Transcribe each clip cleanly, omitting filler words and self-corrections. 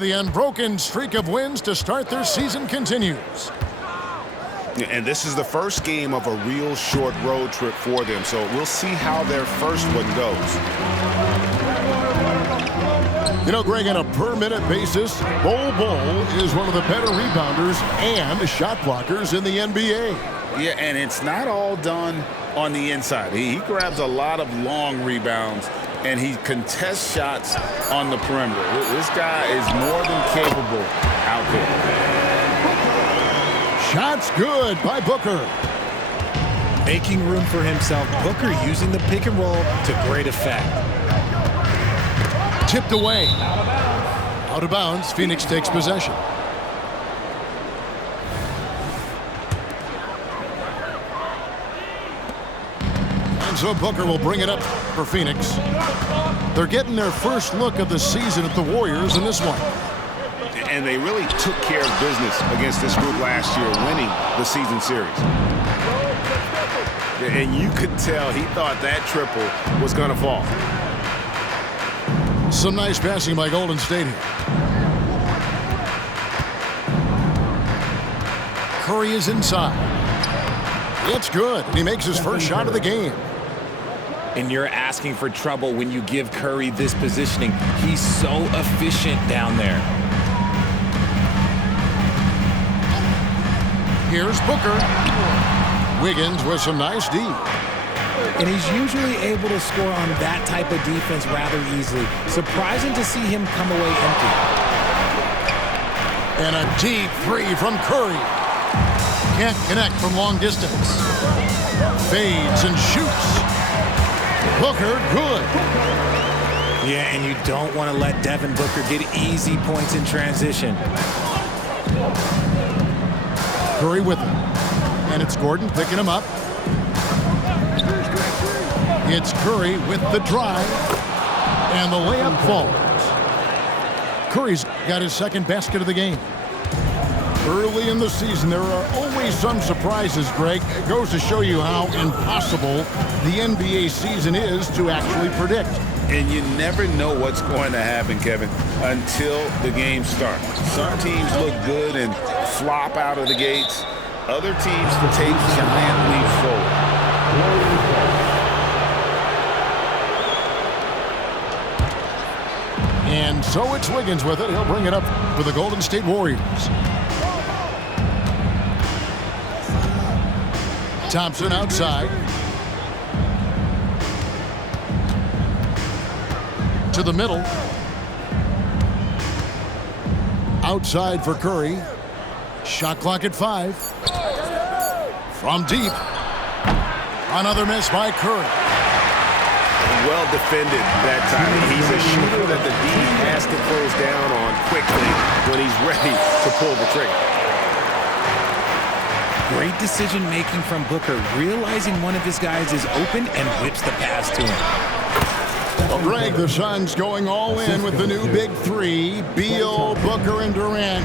The unbroken streak of wins to start their season continues. And this is the first game of a real short road trip for them, so we'll see how their first one goes. You know, Greg, on a per-minute basis, Bol is one of the better rebounders and shot blockers in the NBA. Yeah, and it's not all done on the inside. He grabs a lot of long rebounds, and he contests shots on the perimeter. This guy is more than capable out there. Shots good by Booker. Making room for himself, Booker using the pick and roll to great effect. Tipped away. Out of bounds, Phoenix takes possession. And so Booker will bring it up for Phoenix. They're getting their first look of the season at the Warriors in this one. And they really took care of business against this group last year, winning the season series. And you could tell he thought that triple was going to fall. Some nice passing by Golden State here. Curry is inside. It's good. He makes his first shot of the game. And you're asking for trouble when you give Curry this positioning. He's so efficient down there. Here's Booker. Wiggins with some nice D. And he's usually able to score on that type of defense rather easily. Surprising to see him come away empty. And a deep three from Curry. Can't connect from long distance. Fades and shoots. Booker, good. Yeah, and you don't want to let Devin Booker get easy points in transition. Curry with him. And it's Gordon picking him up. It's Curry with the drive. And the layup falls. Curry's got his second basket of the game. Early in the season, there are always some surprises, Greg. It goes to show you how impossible the NBA season is to actually predict. And you never know what's going to happen, Kevin, until the game starts. Some teams look good and flop out of the gates. Other teams take giant leaps forward. And so it's Wiggins with it. He'll bring it up for the Golden State Warriors. Thompson outside. To the middle. Outside for Curry. Shot clock at 5. From deep. Another miss by Curry. Well defended that time. He's a shooter that the D has to close down on quickly when he's ready to pull the trigger. Great decision-making from Booker, realizing one of his guys is open and whips the pass to him. Well, Greg, the Suns going all in with the new big three. Beal, Booker, and Durant.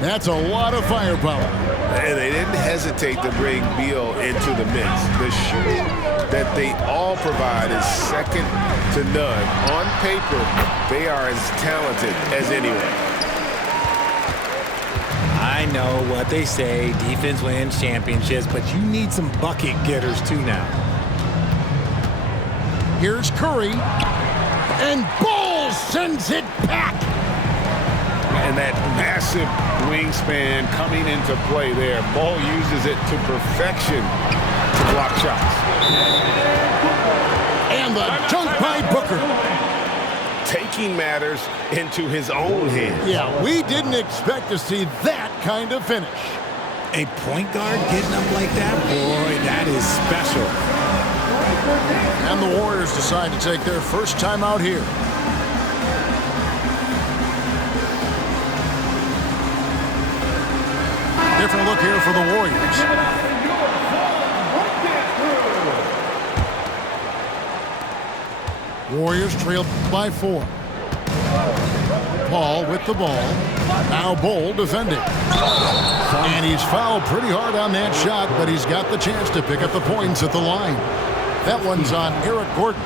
That's a lot of firepower. And they didn't hesitate to bring Beal into the mix. The shooting that they all provide is second to none. On paper, they are as talented as anyone. I know what they say, defense wins championships, but you need some bucket getters too now. Here's Curry, and Bol sends it back. And that massive wingspan coming into play there. Bol uses it to perfection to block shots. And the dunk by Booker. Taking matters into his own hands. Yeah, we didn't expect to see that kind of finish. A point guard getting up like that, boy, that is special. And the Warriors decide to take their first time out here. Different look here for the Warriors. Warriors trailed by 4. Paul with the ball. Now Bol defending. And he's fouled pretty hard on that shot, but he's got the chance to pick up the points at the line. That one's on Eric Gordon.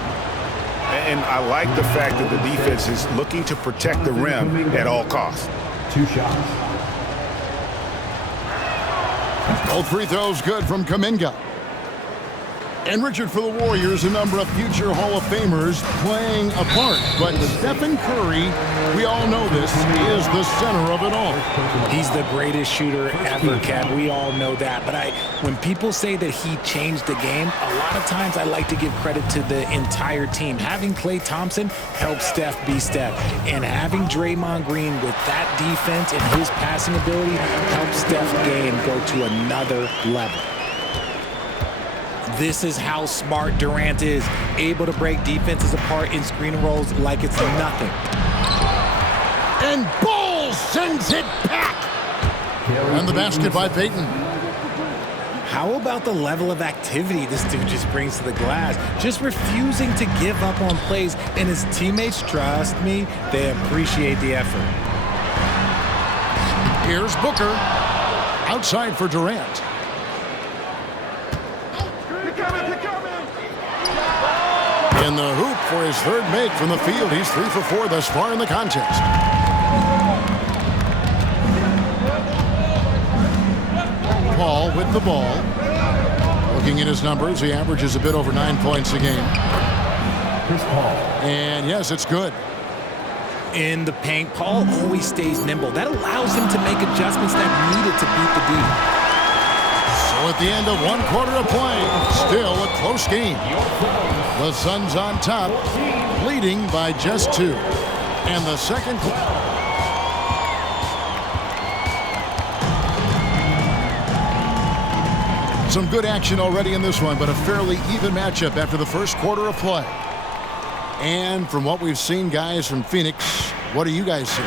And I like the fact that the defense is looking to protect the rim at all costs. 2 shots. Both free throws good from Kuminga. And Richard, for the Warriors, a number of future Hall of Famers playing a part. But Stephen Curry, we all know this, is the center of it all. He's the greatest shooter ever, Kev. We all know that. But when people say that he changed the game, a lot of times I like to give credit to the entire team. Having Klay Thompson helped Steph be Steph. And having Draymond Green with that defense and his passing ability helped Steph's game go to another level. This is how smart Durant is, able to break defenses apart in screen and rolls like it's nothing. And Ball sends it back. And the basket by Payton. How about the level of activity this dude just brings to the glass? Just refusing to give up on plays, and his teammates, trust me, they appreciate the effort. Here's Booker. Outside for Durant. In the hoop for his third make from the field. He's 3 for 4 thus far in the contest. Paul with the ball. Looking at his numbers, he averages a bit over 9 points a game. Chris Paul. And yes, it's good. In the paint, Paul always stays nimble. That allows him to make adjustments that needed to beat the D. So at the end of 1 quarter of play, still a close game. The Suns on top, leading by just 2. And the second some good action already in this one, but a fairly even matchup after the first quarter of play. And from what we've seen, guys, from Phoenix, what do you guys see?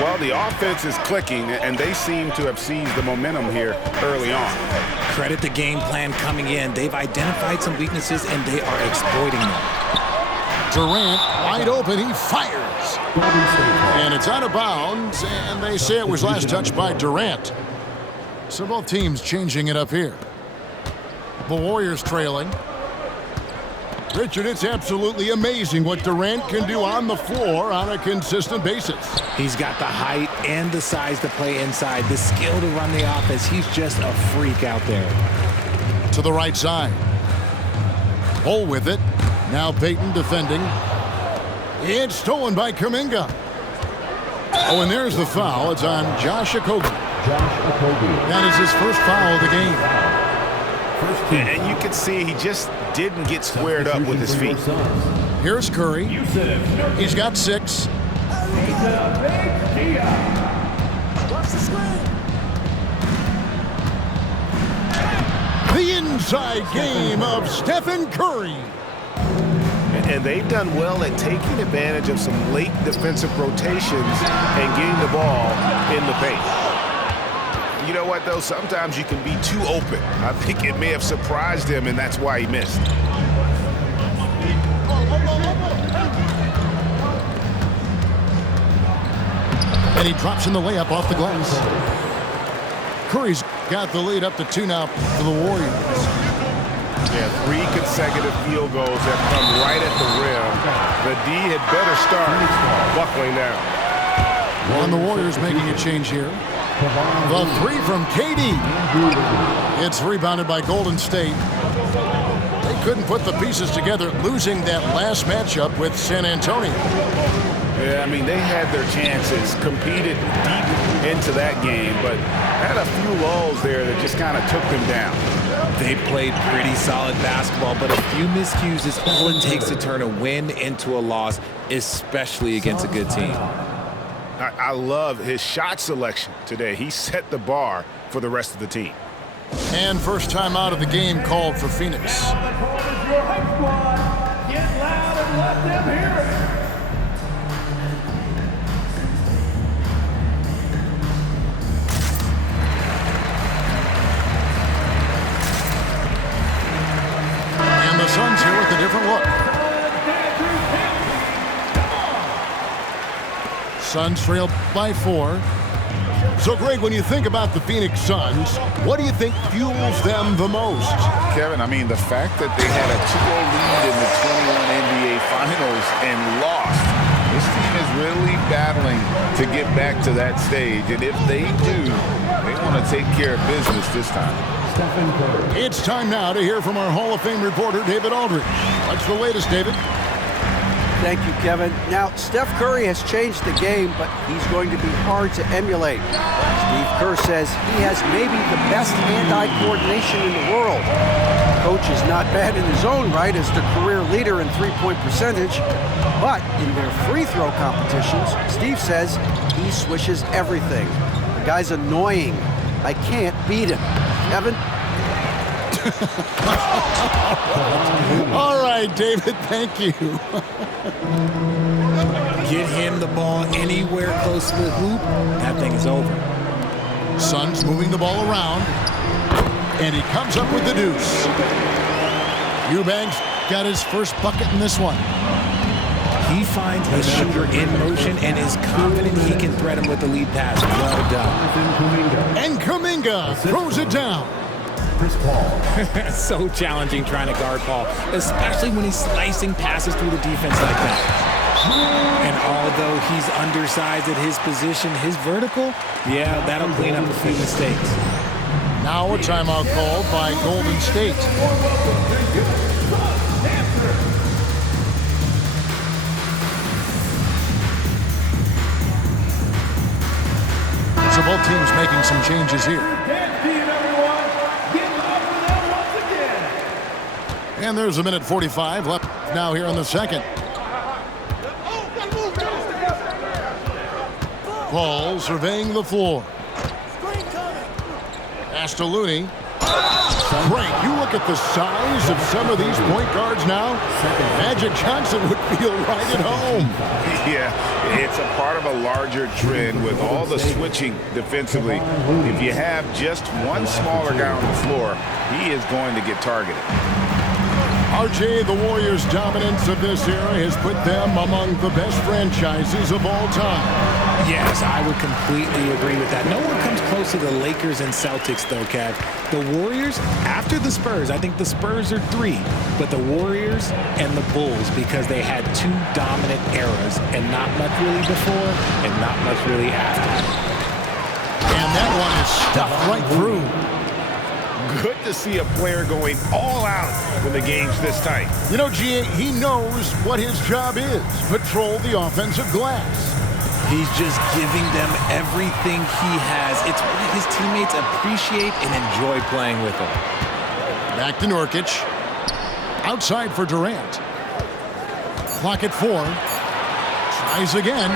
Well, the offense is clicking, and they seem to have seized the momentum here early on. Credit the game plan coming in. They've identified some weaknesses, and they are exploiting them. Durant, wide open, he fires. And it's out of bounds, and they say it was last touched by Durant. So both teams changing it up here. The Warriors trailing. Richard, it's absolutely amazing what Durant can do on the floor on a consistent basis. He's got the height and the size to play inside, the skill to run the offense. He's just a freak out there. To the right side. Bull with it. Now Payton defending. It's stolen by Kuminga. Oh, and there's the foul. It's on Josh Okogie. That is his first foul of the game. And you can see he just didn't get squared up with his feet. Here's Curry. He's got 6. The inside game of Stephen Curry. And they've done well at taking advantage of some late defensive rotations and getting the ball in the paint. You know what, though? Sometimes you can be too open. I think it may have surprised him, and that's why he missed. And he drops in the layup off the glass. Curry's got the lead up to 2 now for the Warriors. Yeah, 3 consecutive field goals have come right at the rim. The D had better start buckling down. And the Warriors making a change here. The 3 from KD. It's rebounded by Golden State. They couldn't put the pieces together, losing that last matchup with San Antonio. Yeah, I mean, they had their chances, competed deep into that game, but had a few lulls there that just kind of took them down. They played pretty solid basketball, but a few miscues is all it takes to turn a win into a loss, especially against a good team. I love his shot selection today. He set the bar for the rest of the team. And first time out of the game called for Phoenix. Get loud and let them hear it. And the Suns here with a different look. Suns trail by 4. So, Greg, when you think about the Phoenix Suns, what do you think fuels them the most? Kevin, I mean, the fact that they had a 2-0 lead in the 21 NBA finals and lost. This team is really battling to get back to that stage, and if they do, they want to take care of business this time. Stephen Curry. It's time now to hear from our Hall of Fame reporter, David Aldridge. What's the latest, David? Thank you, Kevin. Now, Steph Curry has changed the game, but he's going to be hard to emulate. Steve Kerr says he has maybe the best hand-eye coordination in the world. Coach is not bad in his own right as the career leader in three-point percentage, but in their free throw competitions, Steve says he swishes everything. The guy's annoying. I can't beat him. Kevin? All right, David, thank you. Get him the ball anywhere close to the hoop, that thing is over. Suns moving the ball around, and he comes up with the deuce. Eubanks got his first bucket in this one. He finds a shooter in motion and is confident he can thread him with the lead pass. Well done. And Kuminga throws it down. Chris Paul. So challenging trying to guard Paul, especially when he's slicing passes through the defense like that. And although he's undersized at his position, his vertical, yeah, that'll clean up a few mistakes. Now a timeout called by Golden State. So both teams making some changes here. And there's a minute 45 left now here in the second. Paul surveying the floor. Pass to Looney. Great. You look at the size of some of these point guards now. Magic Johnson would feel right at home. Yeah, it's a part of a larger trend with all the switching defensively. If you have just one smaller guy on the floor, he is going to get targeted. RJ, the Warriors' dominance of this era has put them among the best franchises of all time. Yes, I would completely agree with that. No one comes close to the Lakers and Celtics, though, Kev. The Warriors, after the Spurs, I think the Spurs are 3, but the Warriors and the Bulls, because they had 2 dominant eras, and not much really before, and not much really after. And that one is stuffed right through. Good to see a player going all out when the game's this tight. You know, G.A., he knows what his job is. Patrol the offensive glass. He's just giving them everything he has. It's why his teammates appreciate and enjoy playing with him. Back to Nurkic. Outside for Durant. Clock at 4. Tries again.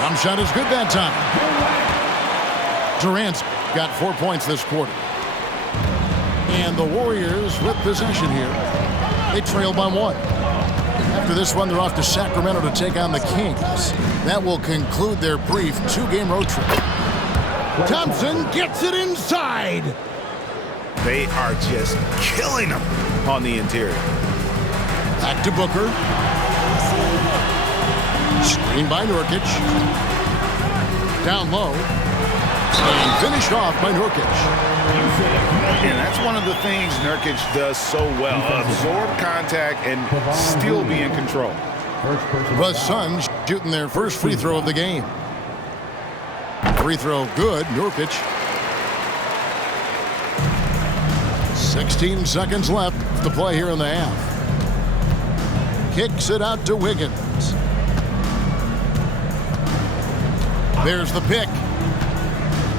Jump shot is good that time. Durant's got 4 points this quarter. And the Warriors with possession here. They trail by 1. After this one, they're off to Sacramento to take on the Kings. That will conclude their brief 2-game road trip. Thompson gets it inside. They are just killing them on the interior. Back to Booker. Screen by Nurkic. Down low. And finished off by Nurkic. And that's one of the things Nurkic does so well. Absorb contact and still be in control. The Suns shooting their first free throw of the game. Free throw good, Nurkic. 16 seconds left to play here in the half. Kicks it out to Wiggins. There's the pick.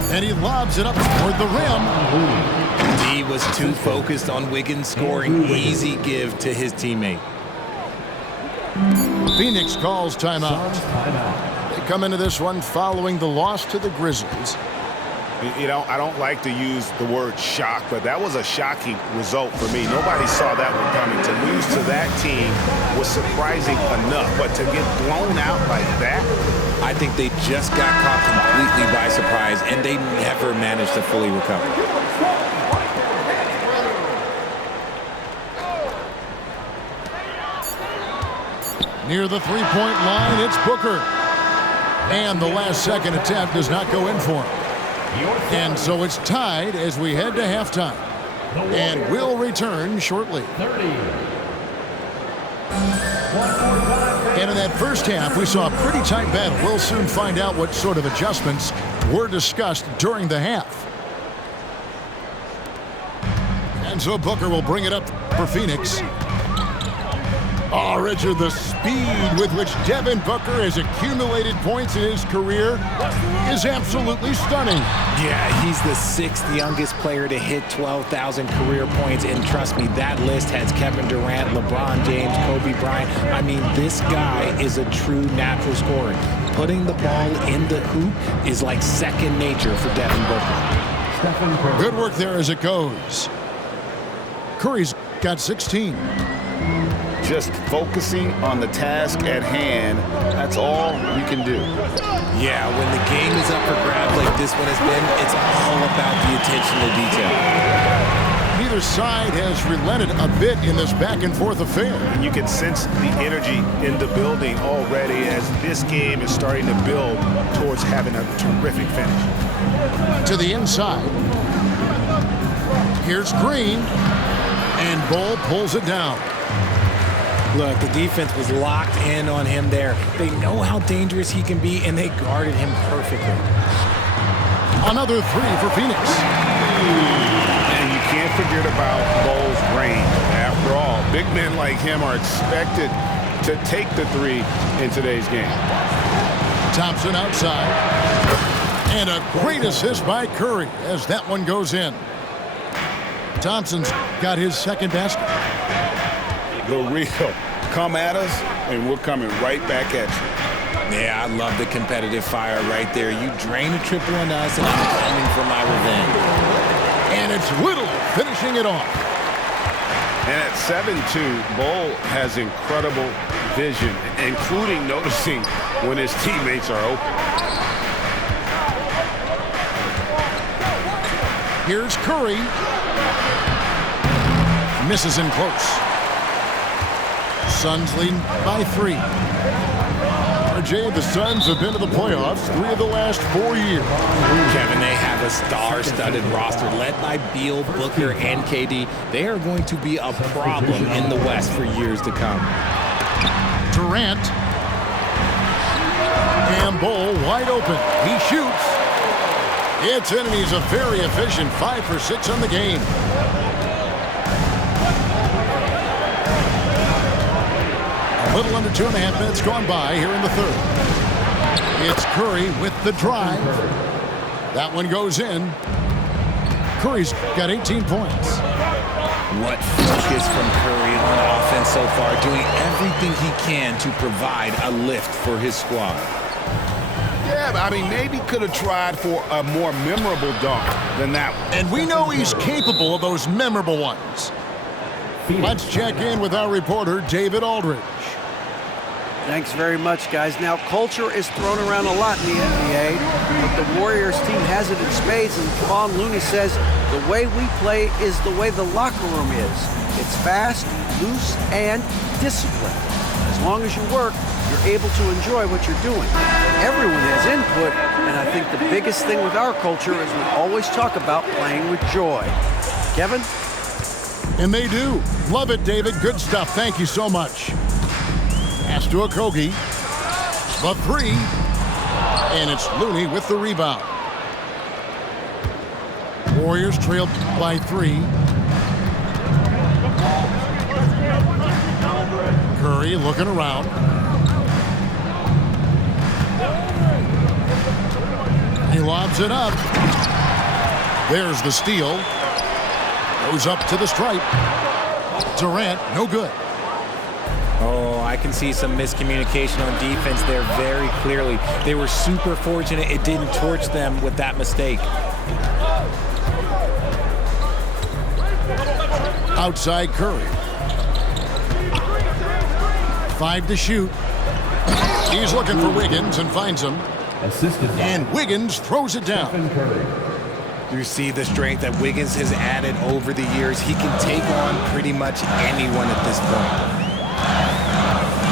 And he lobs it up toward the rim. He was too focused on Wiggins scoring. Easy give to his teammate. Phoenix calls timeout. They come into this one following the loss to the Grizzlies. You know, I don't like to use the word shock, but that was a shocking result for me. Nobody saw that one coming. To lose to that team was surprising enough, but to get blown out like that, I think they just got caught completely by surprise, and they never managed to fully recover. Near the three-point line, it's Booker. And the last-second attempt does not go in for him. And so it's tied as we head to halftime. And we'll return shortly. 30. And in that first half, we saw a pretty tight battle. We'll soon find out what sort of adjustments were discussed during the half. And so Booker will bring it up for Phoenix. Oh, Richard, the speed with which Devin Booker has accumulated points in his career is absolutely stunning. Yeah, he's the 6th youngest player to hit 12,000 career points, and trust me, that list has Kevin Durant, LeBron James, Kobe Bryant. I mean, this guy is a true natural scorer. Putting the ball in the hoop is like second nature for Devin Booker. Good work there as it goes. Curry's got 16. Just focusing on the task at hand, that's all we can do. Yeah, when the game is up for grabs like this one has been, it's all about the attention to detail. Neither side has relented a bit in this back-and-forth affair. And you can sense the energy in the building already as this game is starting to build towards having a terrific finish. To the inside. Here's Green, and Bol pulls it down. Look, the defense was locked in on him there. They know how dangerous he can be, and they guarded him perfectly. Another three for Phoenix. And you can't forget about Bol's range. After all, big men like him are expected to take the three in today's game. Thompson outside. And a great assist by Curry as that one goes in. Thompson's got his second basket. The real. Come at us, and we're coming right back at you. Yeah, I love the competitive fire right there. You drain a triple on us, and I'm coming for my revenge. And it's Whittle finishing it off. And at 7'2", Bol has incredible vision, including noticing when his teammates are open. Here's Curry. Misses in close. Suns lead by 3. RJ, the Suns have been to the playoffs 3 of the last 4 years. Kevin, they have a star-studded roster led by Beal, Booker, and KD. They are going to be a problem in the West for years to come. Durant. And Bol wide open. He shoots. It's in, and he's a very efficient 5 for 6 on the game. A little under 2.5 minutes gone by here in the third. It's Curry with the drive. That one goes in. Curry's got 18 points. What focus from Curry on offense so far, doing everything he can to provide a lift for his squad. Yeah, I mean, maybe could have tried for a more memorable dunk than that one. And we know he's capable of those memorable ones. Let's check in with our reporter, David Aldridge. Thanks very much, guys. Now, culture is thrown around a lot in the NBA, but the Warriors team has it in spades, and Kevon Looney says the way we play is the way the locker room is. It's fast, loose, and disciplined. As long as you work, you're able to enjoy what you're doing. Everyone has input, and I think the biggest thing with our culture is we always talk about playing with joy. Kevin? And they do. Love it, David. Good stuff. Thank you so much. Pass to Okogie. The three. And it's Looney with the rebound. Warriors trailed by 3. Curry looking around. He lobs it up. There's the steal. Goes up to the stripe. Durant, no good. Oh, I can see some miscommunication on defense there very clearly. They were super fortunate it didn't torch them with that mistake. Outside Curry. 5 to shoot. He's looking for Wiggins and finds him. Assisted by And Wiggins throws it down. Stephen Curry. You see the strength that Wiggins has added over the years. He can take on pretty much anyone at this point.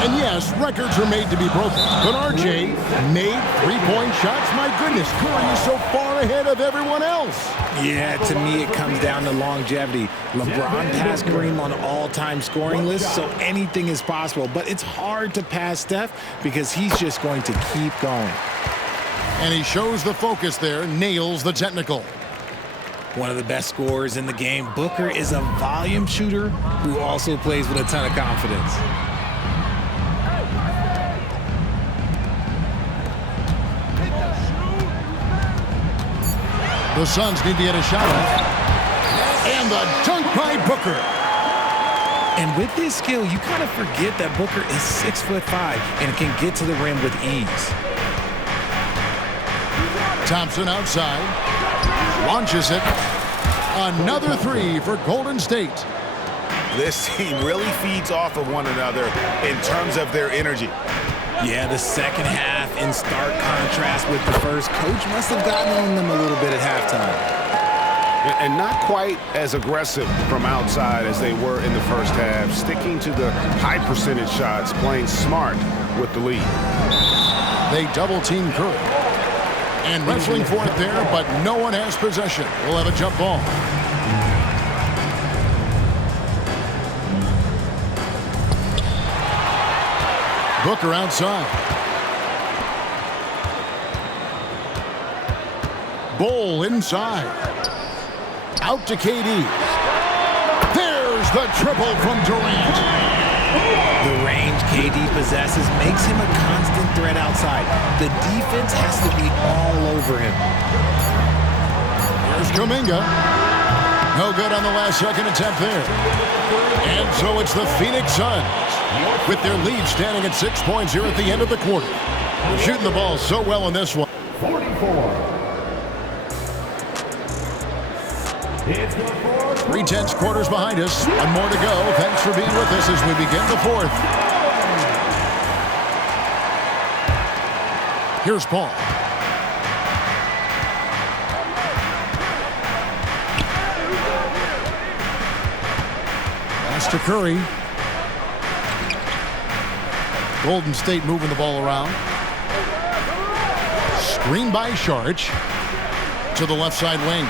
And yes, records are made to be broken. But RJ made three-point shots. My goodness, Curry is so far ahead of everyone else. Yeah, to me, it comes down to longevity. LeBron passed Kareem on all-time scoring lists, so anything is possible. But it's hard to pass Steph because he's just going to keep going. And he shows the focus there, nails the technical. One of the best scorers in the game. Booker is a volume shooter who also plays with a ton of confidence. The Suns need to get a shot off. And the dunk by Booker. And with this skill, you kind of forget that Booker is 6'5" and can get to the rim with ease. Thompson outside. Launches it. Another three for Golden State. This team really feeds off of one another in terms of their energy. Yeah, the second half in stark contrast with the first. Coach must have gotten on them a little bit at halftime. And not quite as aggressive from outside as they were in the first half, sticking to the high percentage shots, playing smart with the lead. They double-team Curry. And wrestling for it there, but no one has possession. We'll have a jump ball. Booker outside. Bol inside. Out to KD. There's the triple from Durant. The range KD possesses makes him a constant threat outside. The defense has to be all over him. Here's Kuminga. No good on the last second attempt there. And so it's the Phoenix Suns with their lead standing at 6 points here at the end of the quarter. They're shooting the ball so well in this one. 44. 3/10 quarters behind us. One more to go. Thanks for being with us as we begin the fourth. Here's Paul. Pass to Curry. Golden State moving the ball around. Screen by Saric to the left side wing.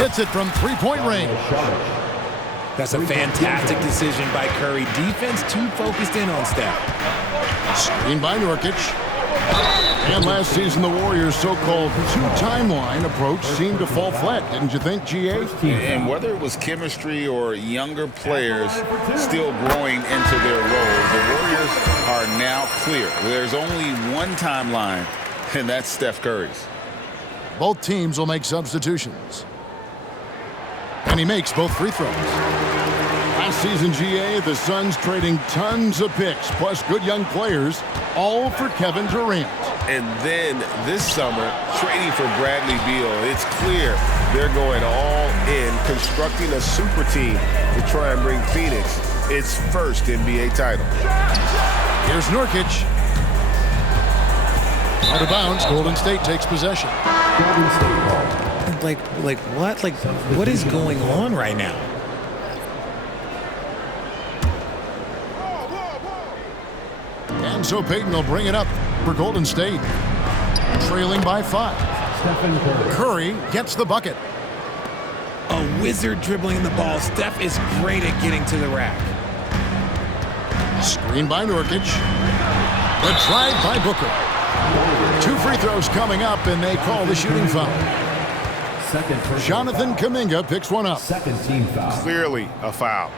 Hits it from three-point range. That's a fantastic decision by Curry. Defense too focused in on Steph. Screen by Nurkic. And last season, the Warriors' so-called two-timeline approach seemed to fall flat, didn't you think, GA? And whether it was chemistry or younger players still growing into their roles, the Warriors are now clear. There's only one timeline, and that's Steph Curry's. Both teams will make substitutions. And he makes both free throws. Last season, GA, the Suns trading tons of picks, plus good young players, all for Kevin Durant. And then this summer, trading for Bradley Beal. It's clear they're going all in, constructing a super team to try and bring Phoenix its first NBA title. Here's Nurkic. Out of bounds, Golden State takes possession. Golden State ball. Like what? Like, what is going on right now? And so Payton will bring it up for Golden State. Trailing by 5. Stephen Curry. Curry gets the bucket. A wizard dribbling the ball. Steph is great at getting to the rack. Screen by Nurkic. The drive by Booker. 2 free throws coming up, and they call the shooting foul. Second personal Jonathan Kuminga picks one up. Second team foul. Clearly a foul.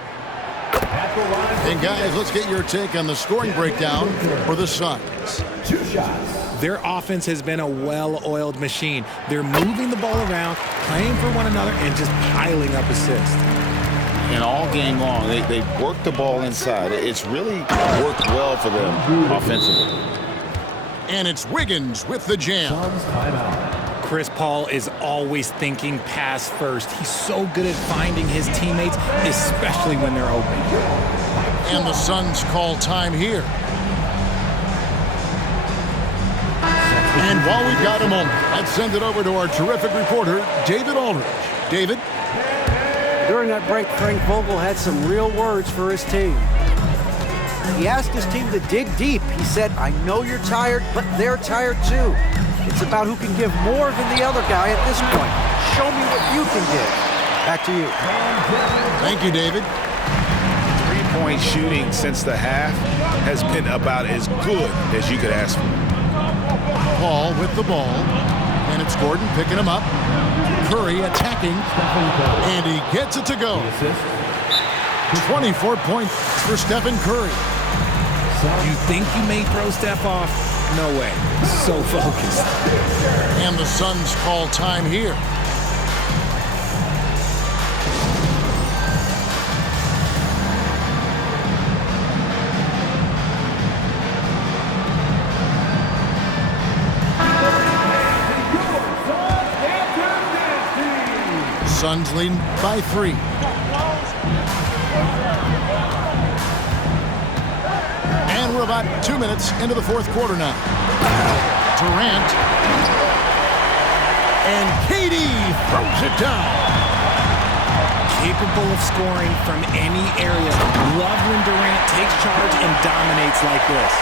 At the line. And guys, let's get your take on the scoring breakdown for the Suns. 2 shots. Their offense has been a well-oiled machine. They're moving the ball around, playing for one another, and just piling up assists. And all game long, they've worked the ball inside. It's really worked well for them offensively. And it's Wiggins with the jam. Suns timeout. Chris Paul is always thinking pass first. He's so good at finding his teammates, especially when they're open. And the Suns call time here. And while we've got a moment, let's send it over to our terrific reporter, David Aldridge. David? During that break, Frank Vogel had some real words for his team. He asked his team to dig deep. He said, I know you're tired, but they're tired too. It's about who can give more than the other guy at this point. Show me what you can give. Back to you. Thank you, David. Three-point shooting since the half has been about as good as you could ask for. Paul with the ball, and it's Gordon picking him up. Curry attacking, and he gets it to go. 24 points for Stephen Curry. You think you may throw Steph off? No way. So focused. And the Suns call time here. Suns leading by 3. And we're about 2 minutes into the fourth quarter now. Durant. And KD throws it down. Capable of scoring from any area. Love when Durant takes charge and dominates like this.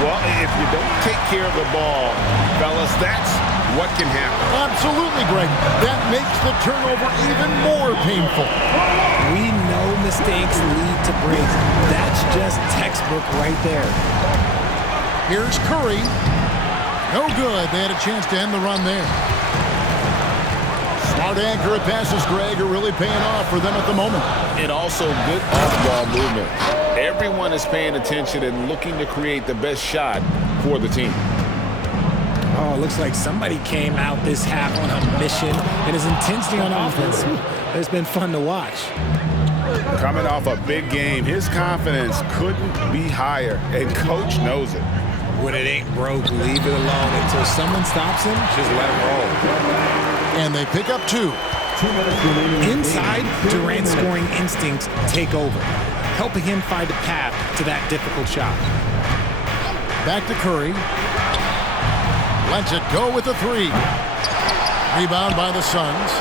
Well, if you don't take care of the ball, fellas, that's what can happen. Absolutely, Greg. That makes the turnover even more painful. We know mistakes lead to breaks. That's just textbook right there. Here's Curry. No good. They had a chance to end the run there. Smart, accurate passes, Greg, are really paying off for them at the moment. And also good off-ball movement. Everyone is paying attention and looking to create the best shot for the team. Oh, it looks like somebody came out this half on a mission, and his intensity on offense has been fun to watch. Coming off a big game, his confidence couldn't be higher, and Coach knows it. When it ain't broke, leave it alone. Until someone stops him, just let him roll. And they pick up 2. 2 minutes remaining. Inside, Durant's scoring instincts take over, helping him find a path to that difficult shot. Back to Curry. Lets it go with the 3. Rebound by the Suns.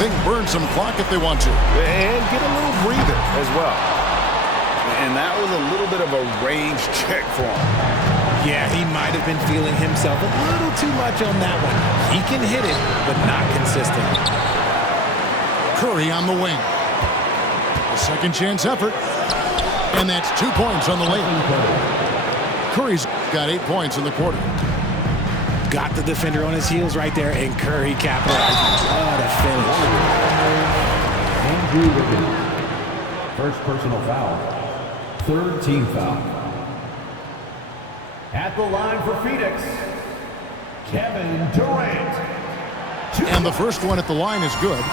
They can burn some clock if they want to. And get a little breather as well. And that was a little bit of a range check for him. Yeah, he might have been feeling himself a little too much on that one. He can hit it, but not consistent. Curry on the wing. A second chance effort. And that's 2 points on the layup. Curry's got 8 points in the quarter. Got the defender on his heels right there, and Curry capitalized. What a finish. Andrew Wiggins. First personal foul. Third team foul. At the line for Phoenix, Kevin Durant. And the first one at the line is good.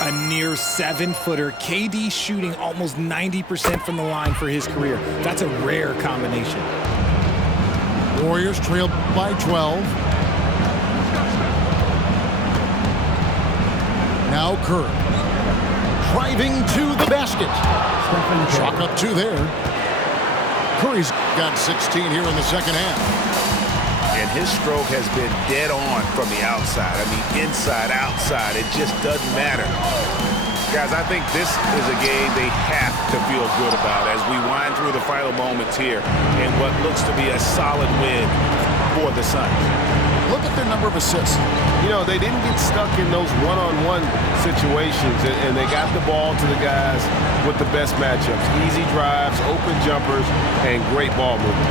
A near 7-footer. KD shooting almost 90% from the line for his career. That's a rare combination. Warriors trailed by 12. Now Curry. Driving to the basket. Chalk up 2 there. Curry's got 16 here in the second half. And his stroke has been dead on from the outside. I mean, inside, outside, it just doesn't matter. Guys, I think this is a game they have to feel good about as we wind through the final moments here in what looks to be a solid win for the Suns. Look at their number of assists. You know, they didn't get stuck in those one-on-one situations, and they got the ball to the guys with the best matchups. Easy drives, open jumpers, and great ball movement.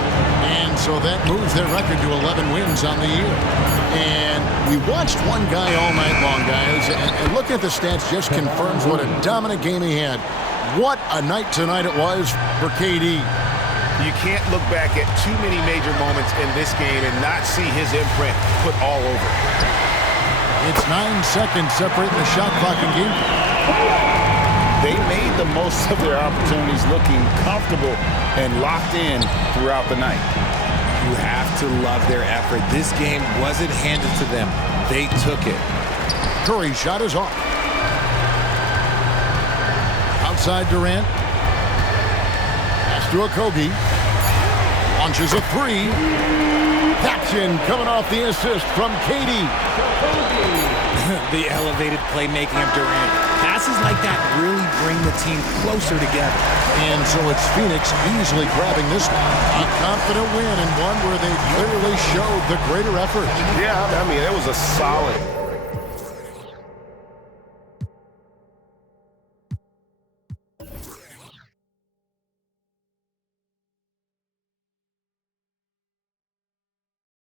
And so that moves their record to 11 wins on the year. And we watched one guy all night long, guys, and looking at the stats just confirms what a dominant game he had. What a night tonight it was for KD. You can't look back at too many major moments in this game and not see his imprint put all over it. It's 9 seconds separating the shot clock and game. They made the most of their opportunities, looking comfortable and locked in throughout the night. You have to love their effort. This game wasn't handed to them. They took it. Curry's shot is off. Outside Durant. Pass to Okogie. Launches a 3. That's in, coming off the assist from KD. The elevated playmaking of Durant. Pass Passes like that really bring the team closer together. And so it's Phoenix easily grabbing this one. A confident win and one where they clearly showed the greater effort. Yeah, I mean, it was a solid